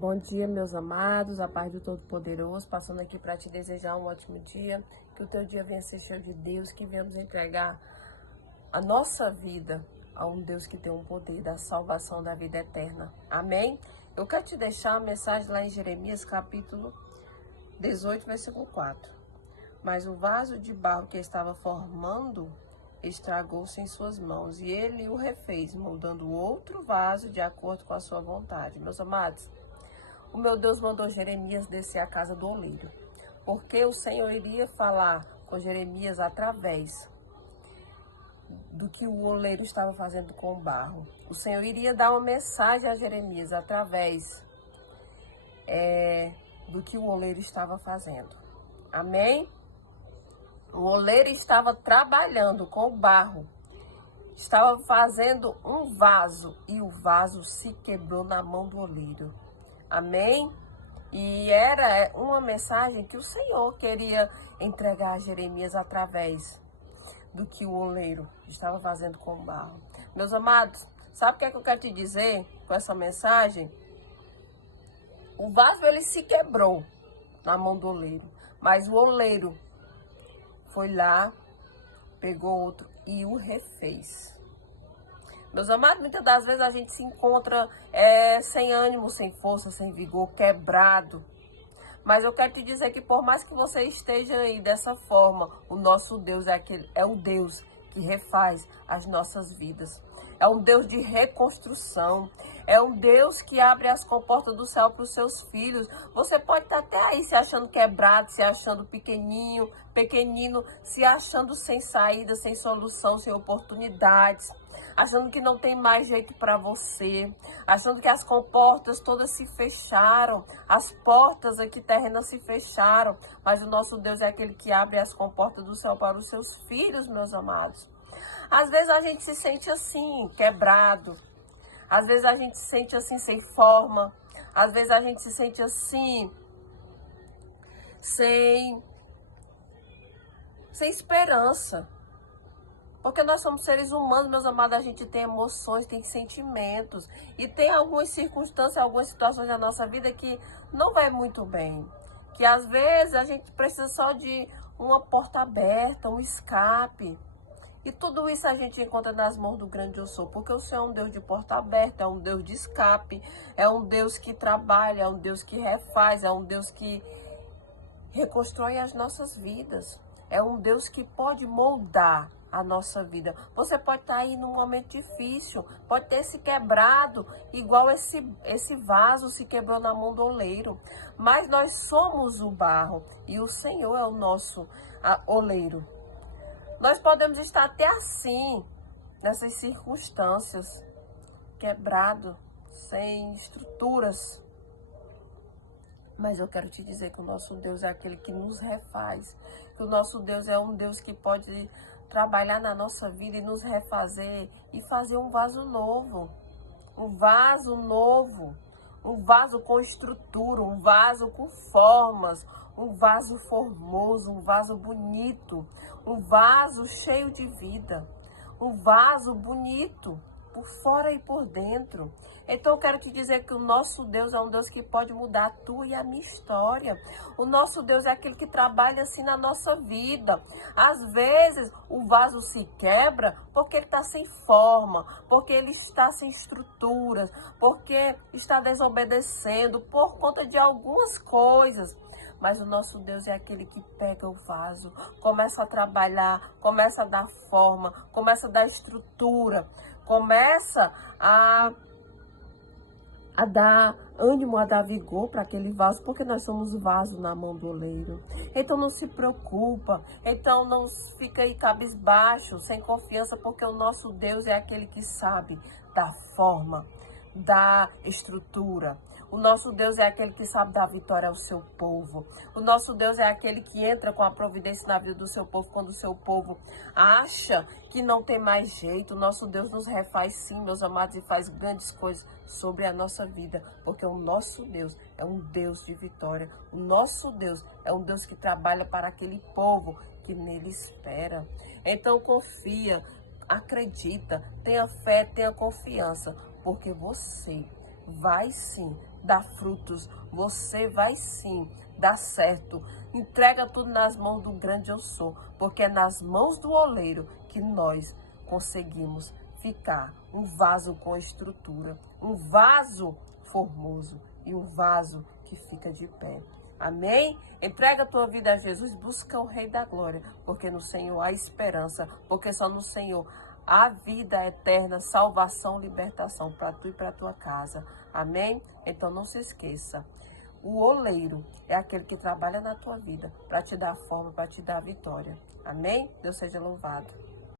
Bom dia, meus amados, a paz do Todo-Poderoso, passando aqui para te desejar um ótimo dia, que o teu dia venha ser cheio de Deus, que venhamos entregar a nossa vida a um Deus que tem um poder da salvação da vida eterna. Amém? Eu quero te deixar uma mensagem lá em Jeremias, capítulo 18, versículo 4. Mas o vaso de barro que estava formando estragou-se em suas mãos, e ele o refez, moldando outro vaso de acordo com a sua vontade. Meus amados, o meu Deus mandou Jeremias descer à casa do oleiro, porque o Senhor iria falar com Jeremias através do que o oleiro estava fazendo com o barro. O Senhor iria dar uma mensagem a Jeremias através do que o oleiro estava fazendo. Amém? O oleiro estava trabalhando com o barro, estava fazendo um vaso e o vaso se quebrou na mão do oleiro. Amém? E era uma mensagem que o Senhor queria entregar a Jeremias através do que o oleiro estava fazendo com o barro. Meus amados, sabe o que é que eu quero te dizer com essa mensagem? O vaso, ele se quebrou na mão do oleiro, mas o oleiro foi lá, pegou outro e o refez. Meus amados, muitas das vezes a gente se encontra sem ânimo, sem força, sem vigor, quebrado. Mas eu quero te dizer que por mais que você esteja aí dessa forma, o nosso Deus é um Deus que refaz as nossas vidas. É um Deus de reconstrução. É um Deus que abre as comportas do céu para os seus filhos. Você pode estar até aí se achando quebrado, se achando pequenino, se achando sem saída, sem solução, sem oportunidades, achando que não tem mais jeito para você, achando que as comportas todas se fecharam, as portas aqui terrenas se fecharam, mas o nosso Deus é aquele que abre as comportas do céu para os seus filhos, meus amados. Às vezes a gente se sente assim, quebrado, às vezes a gente se sente assim, sem forma, às vezes a gente se sente assim, sem esperança. Porque nós somos seres humanos, meus amados, a gente tem emoções, tem sentimentos. E tem algumas circunstâncias, algumas situações da nossa vida que não vai muito bem. Que às vezes a gente precisa só de uma porta aberta, um escape. E tudo isso a gente encontra nas mãos do grande eu sou. Porque o Senhor é um Deus de porta aberta, é um Deus de escape, é um Deus que trabalha, é um Deus que refaz, é um Deus que reconstrói as nossas vidas. É um Deus que pode moldar a nossa vida. Você pode estar aí num momento difícil, pode ter se quebrado, igual esse vaso se quebrou na mão do oleiro. Mas nós somos o barro e o Senhor é o nosso oleiro. Nós podemos estar até assim, nessas circunstâncias, quebrado, sem estruturas. Mas eu quero te dizer que o nosso Deus é aquele que nos refaz. Que o nosso Deus é um Deus que pode trabalhar na nossa vida e nos refazer e fazer um vaso novo. Um vaso novo. Um vaso com estrutura, um vaso com formas, um vaso formoso, um vaso bonito, um vaso cheio de vida, um vaso bonito por fora e por dentro. Então eu quero te dizer que o nosso Deus é um Deus que pode mudar a tua e a minha história. O nosso Deus é aquele que trabalha assim na nossa vida. Às vezes o vaso se quebra porque ele está sem forma, porque ele está sem estruturas, porque está desobedecendo por conta de algumas coisas. Mas o nosso Deus é aquele que pega o vaso, começa a trabalhar, começa a dar forma, começa a dar estrutura, começa a dar ânimo, a dar vigor para aquele vaso, porque nós somos vaso na mão do oleiro. Então não se preocupa, então não fica aí cabisbaixo, sem confiança, porque o nosso Deus é aquele que sabe dar forma, dar estrutura. O nosso Deus é aquele que sabe dar vitória ao seu povo. O nosso Deus é aquele que entra com a providência na vida do seu povo quando o seu povo acha que não tem mais jeito. O nosso Deus nos refaz sim, meus amados, e faz grandes coisas sobre a nossa vida. Porque o nosso Deus é um Deus de vitória. O nosso Deus é um Deus que trabalha para aquele povo que nele espera. Então confia, acredita, tenha fé, tenha confiança, porque você vai sim dar frutos, você vai sim dar certo. Entrega tudo nas mãos do grande eu sou, porque é nas mãos do oleiro que nós conseguimos ficar um vaso com estrutura, um vaso formoso e um vaso que fica de pé. Amém? Entrega a tua vida a Jesus, busca o Rei da Glória, porque no Senhor há esperança, porque só no Senhor há vida eterna, salvação, libertação para tu e para tua casa. Amém? Então não se esqueça. O oleiro é aquele que trabalha na tua vida para te dar forma, para te dar vitória. Amém? Deus seja louvado.